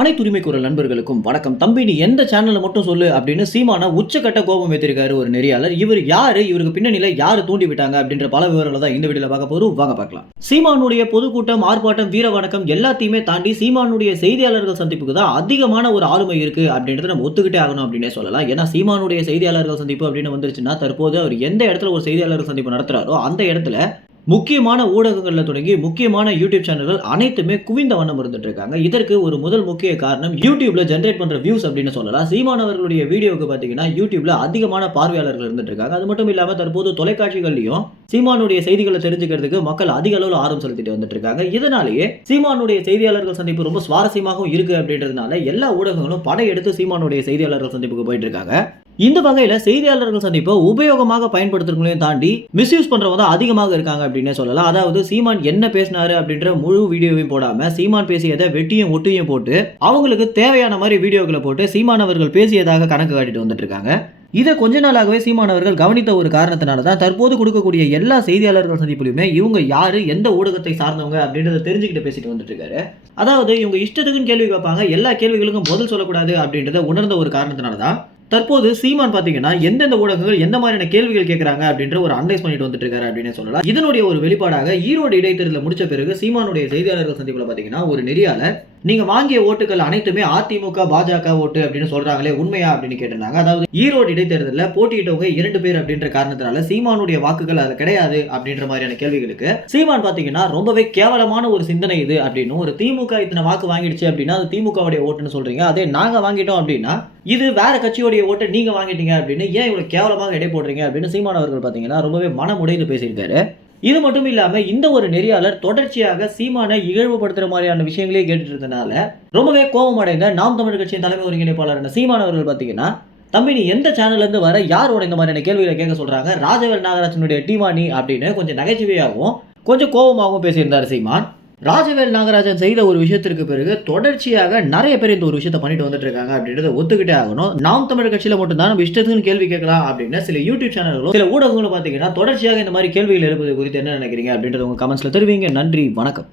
அனைத்து உரிமை குரல் நண்பர்களுக்கும் வணக்கம். தம்பி நீ எந்த சேனலில் மட்டும் சொல்லு அப்படின்னு சீமான உச்சக்கட்ட கோபம் ஏற்றிருக்காரு ஒரு நெறியாளர். இவர் யாரு? இவருக்கு பின்னணியில யாரு தூண்டி விட்டாங்க அப்படின்ற பல விவரங்களை தான் இந்த வீடியோல பார்க்க போறோம். வாங்க பார்க்கலாம். சீமானுடைய பொதுக்கூட்டம் ஆர்ப்பாட்டம் வீர வணக்கம் எல்லாத்தையுமே தாண்டி சீமானுடைய செய்தியாளர்கள் சந்திப்புக்கு தான் அதிகமான ஒரு ஆளுமை இருக்கு அப்படின்றத நம்ம ஒத்துக்கிட்டே ஆகணும் அப்படின்னே சொல்லலாம். ஏன்னா சீமானுடைய செய்தியாளர்கள் சந்திப்பு அப்படின்னு வந்துருச்சுன்னா தற்போது அவர் எந்த இடத்துல ஒரு செய்தியாளர்கள் சந்திப்பு நடத்துறாரோ அந்த இடத்துல முக்கியமான ஊடகங்களில் தொடங்கி முக்கியமான யூடியூப் சேனல்கள் அனைத்துமே குவிந்த வண்ணம் இருந்துட்டு இருக்காங்க இதற்கு ஒரு முதல் முக்கிய காரணம் யூடியூப்ல ஜென்ரேட் பண்ற வியூஸ் அப்படின்னு சொல்லலாம். சீமானவர்களுடைய வீடியோவுக்கு பார்த்தீங்கன்னா யூடியூப்ல அதிகமான பார்வையாளர்கள் இருந்துட்டு இருக்காங்க அது மட்டும் இல்லாமல் தற்போது தொலைக்காட்சிகள்லையும் சீமானுடைய செய்திகளை தெரிஞ்சுக்கிறதுக்கு மக்கள் அதிக அளவில் ஆர்வம் செலுத்திட்டு வந்துட்டு இருக்காங்க இதனாலேயே சீமானுடைய செய்தியாளர்கள் சந்திப்பு ரொம்ப சுவாரஸ்யமாகவும் இருக்கு அப்படின்றதுனால எல்லா ஊடகங்களும் படையெடுத்து சீமானுடைய செய்தியாளர்கள் சந்திப்புக்கு போயிட்டு இருக்காங்க இந்த வகையில செய்தியாளர்கள் சந்திப்பை உபயோகமாக பயன்படுத்துறவங்களையும் தாண்டி மிஸ்யூஸ் பண்றவங்க தான் அதிகமாக இருக்காங்க அப்படின்னே சொல்லலாம். அதாவது சீமான் என்ன பேசினாரு அப்படின்ற முழு வீடியோவையும் போடாம சீமான் பேசியதை வெட்டியும் ஒட்டியும் போட்டு அவங்களுக்கு தேவையான மாதிரி வீடியோக்களை போட்டு சீமான் அவர்கள் பேசியதாக கணக்கு காட்டிட்டு வந்துட்டு இருக்காங்க. இதை கொஞ்ச நாளாகவே சீமானவர்கள் கவனித்த ஒரு காரணத்தினால தான் தற்போது கொடுக்கக்கூடிய எல்லா செய்தியாளர்கள் சந்திப்புலையுமே இவங்க யாரு எந்த ஊடகத்தை சார்ந்தவங்க அப்படின்றத தெரிஞ்சுக்கிட்டு பேசிட்டு வந்துட்டு இருக்காரு. அதாவது இவங்க இஷ்டத்துக்குன்னு கேள்வி கேட்பாங்க எல்லா கேள்விகளுக்கும் பதில் சொல்லக்கூடாது அப்படின்றத உணர்ந்த ஒரு காரணத்தினால தான் தற்போது சீமான் பாத்தீங்கன்னா எந்தெந்த ஊடகங்கள் எந்த மாதிரியான கேள்விகள் கேட்கறாங்க அப்படின்ற ஒரு அனலைஸ் பண்ணிட்டு வந்துட்டு இருக்காரு அப்படின்னு சொல்லலாம். இதனுடைய ஒரு வெளிப்பாடாக ஈரோடு இடைத்தேர்தலில் முடிச்ச பிறகு சீமானுடைய செய்தியாளர்கள் சந்திப்புல பாத்தீங்கன்னா ஒரு நெறியால நீங்க வாங்கிய ஓட்டுகள் அனைத்துமே அதிமுக பாஜக ஓட்டு அப்படின்னு சொல்றாங்களே உண்மையா அப்படின்னு கேட்டிருந்தாங்க. அதாவது ஈரோடு இடைத்தேர்தலில் போட்டியிட்டவங்க இரண்டு பேர் அப்படின்ற காரணத்தினால சீமானுடைய வாக்குகள் அது கிடையாது அப்படின்ற மாதிரியான கேள்விகளுக்கு சீமான் பாத்தீங்கன்னா ரொம்பவே கேவலமான ஒரு சிந்தனை இது அப்படின்னு ஒரு திமுக இத்தனை வாக்கு வாங்கிடுச்சு அப்படின்னா அது திமுகவுடைய ஓட்டுன்னு சொல்றீங்க. அதே நாங்க வாங்கிட்டோம் அப்படின்னா இது வேற கட்சியோடைய ஓட்டை நீங்க வாங்கிட்டீங்க அப்படின்னு ஏன் இவ்வளவு கேவலமாக எடை போடுறீங்க அப்படின்னு சீமான் அவர்கள் பாத்தீங்கன்னா ரொம்பவே மனமுடைந்து பேசியிருக்காரு. இது மட்டும் இல்லாமல் இந்த ஒரு நெறியாளர் தொடர்ச்சியாக சீமானை இகழ்வுபடுத்துகிற மாதிரியான விஷயங்களே கேட்டுட்டு இருந்தனால ரொம்பவே கோபம் அடைந்த நாம் தமிழ் கட்சியின் தலைமை ஒருங்கிணைப்பாளரான சீமான் அவர்கள் பார்த்தீங்கன்னா தம்பி நீ எந்த சேனல்லேருந்து வர யாரோட இந்த மாதிரியான கேள்விகளை கேட்க சொல்கிறாங்க ராஜவேல் நாகராஜனுடைய டீமானி அப்படின்னு கொஞ்சம் நகைச்சுவையாகவும் கொஞ்சம் கோபமாகவும் பேசியிருந்தார் சீமான். ராஜவேல் நாகராஜன் செய்த ஒரு விஷயத்திற்கு பிறகு தொடர்ச்சியாக நிறைய பேர் இந்த ஒரு விஷயத்தை பண்ணிட்டு வந்துட்டு இருக்காங்க அப்படின்றத ஒத்துக்கிட்டே ஆகணும். நாம் தமிழ் கட்சியில மட்டும்தான் நம்ம இஷ்டத்துக்கு கேள்வி கேட்கலாம் அப்படின்னு சில யூடியூப் சேனல்களும் சில ஊடகங்களும் பார்த்தீங்கன்னா தொடர்ச்சியாக இந்த மாதிரி கேள்விகள் எழுப்பது குறித்து என்ன நினைக்கிறீங்க அப்படின்றத உங்க கமெண்ட்ஸ்ல தெரிவிங்க. நன்றி வணக்கம்.